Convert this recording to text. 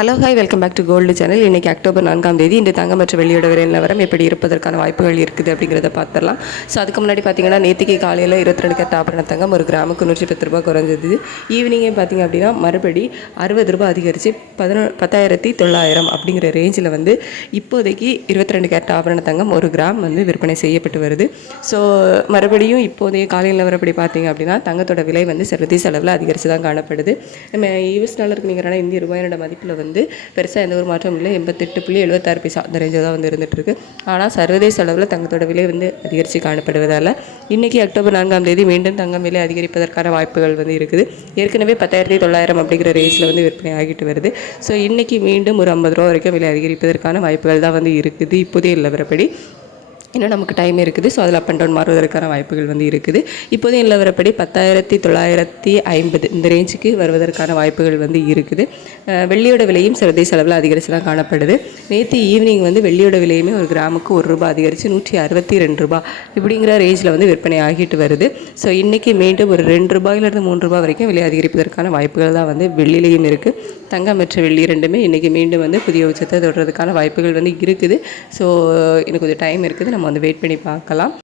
Hello hi welcome back to gold channel. இன்றைக்கி October 4ஆம் தேதி இந்த தங்கம் மற்றும் வெள்ளியோட விலை நிலவரம் எப்படி இருப்பதற்கான வாய்ப்புகள் இருக்குது அப்படிங்கிறத பார்த்துடலாம். ஸோ அதுக்கு முன்னாடி பார்த்தீங்கன்னா நேற்றுக்கு காலையில் 22 கேரட் ஆபரண தங்கம் ஒரு கிராமுக்கு 110 ரூபா குறைஞ்சது. ஈவினிங்கே பார்த்திங்க அப்படின்னா மறுபடி 60 ரூபா அதிகரித்து 10,900 அப்படிங்கிற ரேஞ்சில் வந்து இப்போதைக்கு 22 கேரட் ஆபரண தங்கம் ஒரு கிராம் வந்து விற்பனை செய்யப்பட்டு வருது. ஸோ மறுபடியும் இப்போதைய காலையில் நிலவரப்படி பார்த்தீங்க அப்படின்னா தங்கத்தோட விலை வந்து சர்வதேச அளவில் அதிகரித்து தான் காணப்படுது. நம்ம யூஎஸ் டாலருக்கு நிகரான இந்திய ரூபாயோட மதிப்பில் வந்து பெருசாக எந்த ஒரு மாற்றம் இல்லை. 88.76 பைசா அந்த ரேஞ்சில் தான் வந்து இருந்துகிட்ருக்கு. ஆனால் சர்வதேச அளவில் தங்கத்தோட விலை வந்து அதிகரித்து காணப்படுவதால் இன்றைக்கி அக்டோபர் 4ஆம் தேதி மீண்டும் தங்கம் விலை அதிகரிப்பதற்கான வாய்ப்புகள் வந்து இருக்குது. ஏற்கனவே 10,900 அப்படிங்கிற ரேஞ்சில் வந்து விற்பனை ஆகிட்டு வருது. ஸோ இன்றைக்கி மீண்டும் ஒரு 50 ரூபா வரைக்கும் விலை அதிகரிப்பதற்கான வாய்ப்புகள் தான் வந்து இருக்குது இப்போதே நிலவரப்படி. இன்னும் நமக்கு டைம் இருக்குது. ஸோ அதில் அப் அண்ட் டவுன் மாறுவதற்கான வாய்ப்புகள் வந்து இருக்குது. இப்போதைய நிலவரப்படி 10,950 இந்த ரேஞ்சுக்கு வருவதற்கான வாய்ப்புகள் வந்து இருக்குது. வெள்ளியோட விலையும் சர்வதேச அளவில் அதிகரித்து தான் காணப்படுது. நேற்று ஈவினிங் வந்து வெள்ளியோட விலையுமே ஒரு கிராமுக்கு 1 ரூபா அதிகரித்து 162 ரூபா இப்படிங்கிற ரேஞ்சில் வந்து விற்பனை ஆகிட்டு வருது. ஸோ இன்றைக்கி மீண்டும் ஒரு 2 ரூபாயிலிருந்து 3 ரூபா வரைக்கும் விலை அதிகரிப்பதற்கான வாய்ப்புகள் தான் வந்து வெள்ளிலையும் இருக்குது. தங்கம் மற்றும் வெள்ளி ரெண்டுமே இன்றைக்கி மீண்டும் வந்து புதிய உச்சத்தை தொடுறதுக்கான வாய்ப்புகள் வந்து இருக்குது. ஸோ இன்னும் கொஞ்சம் டைம் இருக்குது. நம்ம வந்து வெயிட் பண்ணி பார்க்கலாம்.